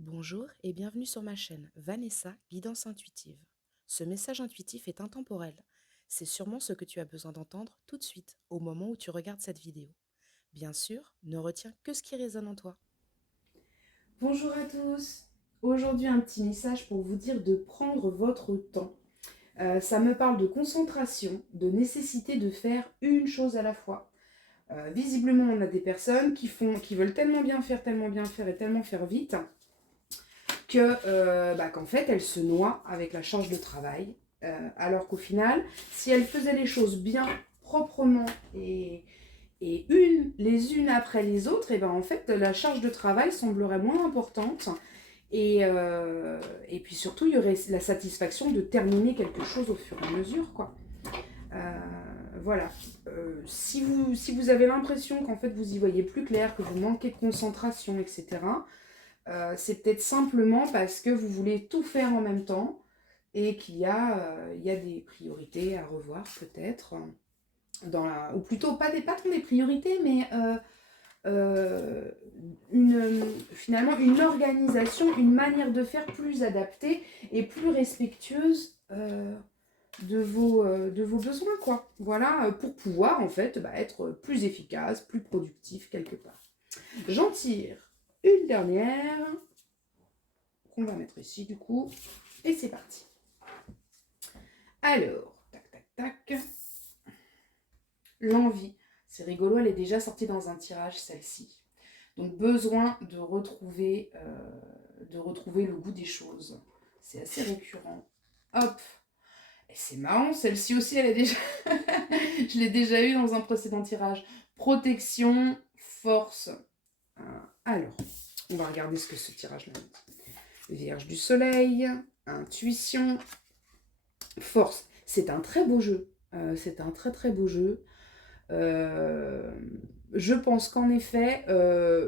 Bonjour et bienvenue sur ma chaîne Vanessa, guidance intuitive. Ce message intuitif est intemporel. C'est sûrement ce que tu as besoin d'entendre tout de suite, au moment où tu regardes cette vidéo. Bien sûr, ne retiens que ce qui résonne en toi. Bonjour à tous. Aujourd'hui, un petit message pour vous dire de prendre votre temps. Ça me parle de concentration, de nécessité de faire une chose à la fois. Visiblement, on a des personnes qui veulent tellement bien faire et tellement faire vite qu'en fait, elles se noient avec la charge de travail. Alors qu'au final, si elles faisaient les choses bien, proprement et les unes après les autres, et ben en fait, la charge de travail semblerait moins importante. Et puis surtout, il y aurait la satisfaction de terminer quelque chose au fur et à mesure, quoi. Euh, voilà. Si vous avez l'impression qu'en fait vous y voyez plus clair, que vous manquez de concentration, etc., c'est peut-être simplement parce que vous voulez tout faire en même temps et qu'il y a des priorités à revoir peut-être. Ou plutôt pas tant des priorités, mais euh, finalement une organisation, une manière de faire plus adaptée et plus respectueuse de vos besoins, quoi. Voilà, pour pouvoir en fait être plus efficace, plus productif quelque part. J'en tire une dernière qu'on va mettre ici du coup, et c'est parti. Alors, tac tac tac, l'envie. C'est rigolo, elle est déjà sortie dans un tirage celle-ci. Donc besoin de retrouver le goût des choses. C'est assez récurrent. Hop. Et c'est marrant, celle-ci aussi, elle est déjà. Je l'ai déjà eu dans un précédent tirage. Protection, force. Alors, on va regarder ce que ce tirage-là dit. Vierge du soleil, intuition, force. C'est un très beau jeu. C'est un très très beau jeu. Euh, je pense qu'en effet,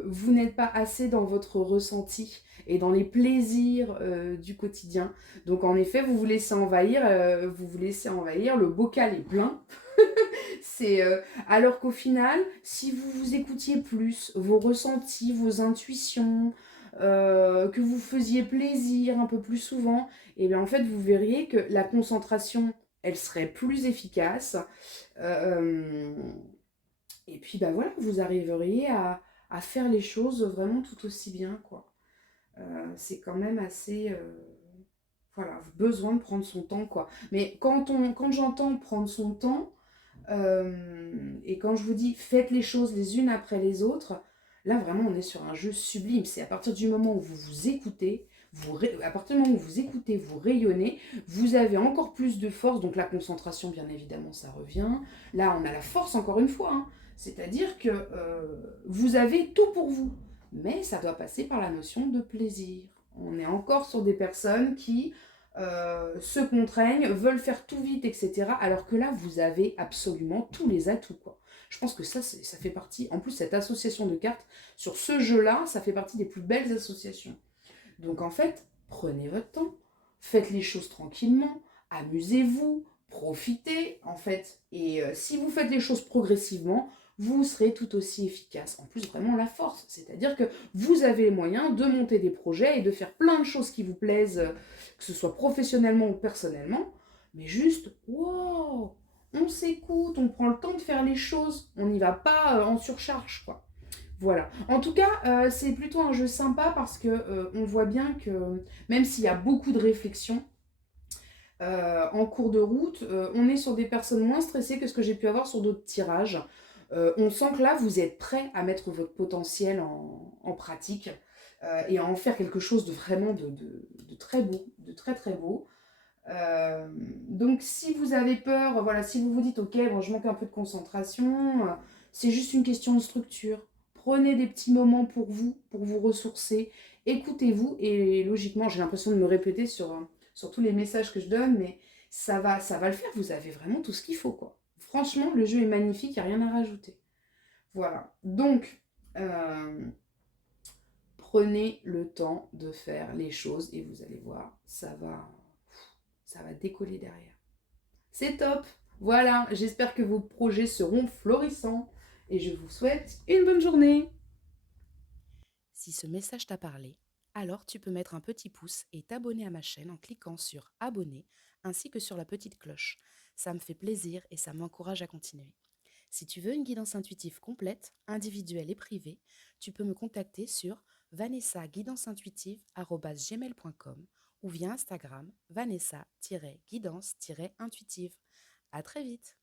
vous n'êtes pas assez dans votre ressenti et dans les plaisirs du quotidien. Donc en effet, vous vous laissez envahir, le bocal est plein. Alors qu'au final, si vous vous écoutiez plus, vos ressentis, vos intuitions, que vous faisiez plaisir un peu plus souvent, et bien en fait, vous verriez que la concentration, elle serait plus efficace. Euh, et puis, bah voilà, vous arriveriez à faire les choses vraiment tout aussi bien, quoi. C'est quand même assez. Voilà, besoin de prendre son temps, quoi. Mais quand j'entends prendre son temps, et quand je vous dis faites les choses les unes après les autres, là vraiment on est sur un jeu sublime. C'est à partir du moment où vous vous écoutez, à partir du moment où vous écoutez, vous rayonnez, vous avez encore plus de force. Donc la concentration, bien évidemment, ça revient. Là, on a la force encore une fois, hein. C'est-à-dire que vous avez tout pour vous. Mais ça doit passer par la notion de plaisir. On est encore sur des personnes qui se contraignent, veulent faire tout vite, etc. Alors que là, vous avez absolument tous les atouts, quoi. Je pense que ça fait partie, en plus cette association de cartes, sur ce jeu-là, ça fait partie des plus belles associations. Donc en fait, prenez votre temps, faites les choses tranquillement, amusez-vous, profitez, en fait. Et si vous faites les choses progressivement, vous serez tout aussi efficace. En plus, vraiment la force. C'est-à-dire que vous avez les moyens de monter des projets et de faire plein de choses qui vous plaisent, que ce soit professionnellement ou personnellement. Mais juste, wow, on s'écoute, on prend le temps de faire les choses. On n'y va pas en surcharge, quoi. Voilà. En tout cas, c'est plutôt un jeu sympa parce que on voit bien que même s'il y a beaucoup de réflexion en cours de route, on est sur des personnes moins stressées que ce que j'ai pu avoir sur d'autres tirages. On sent que là, vous êtes prêt à mettre votre potentiel en pratique et à en faire quelque chose de vraiment de très beau, de très très beau. Euh, donc si vous avez peur, voilà, si vous vous dites ok, bon, je manque un peu de concentration, c'est juste une question de structure. Prenez des petits moments pour vous ressourcer, écoutez-vous et logiquement, j'ai l'impression de me répéter sur tous les messages que je donne, mais ça va le faire. Vous avez vraiment tout ce qu'il faut, quoi. Franchement, le jeu est magnifique, il n'y a rien à rajouter. Voilà. Donc, prenez le temps de faire les choses et vous allez voir, ça va décoller derrière. C'est top. Voilà, j'espère que vos projets seront florissants et je vous souhaite une bonne journée. Si ce message t'a parlé, Alors tu peux mettre un petit pouce et t'abonner à ma chaîne en cliquant sur abonner ainsi que sur la petite cloche. Ça me fait plaisir et ça m'encourage à continuer. Si tu veux une guidance intuitive complète, individuelle et privée, tu peux me contacter sur vanessa-guidance-intuitive@gmail.com ou via Instagram vanessa-guidance-intuitive. À très vite!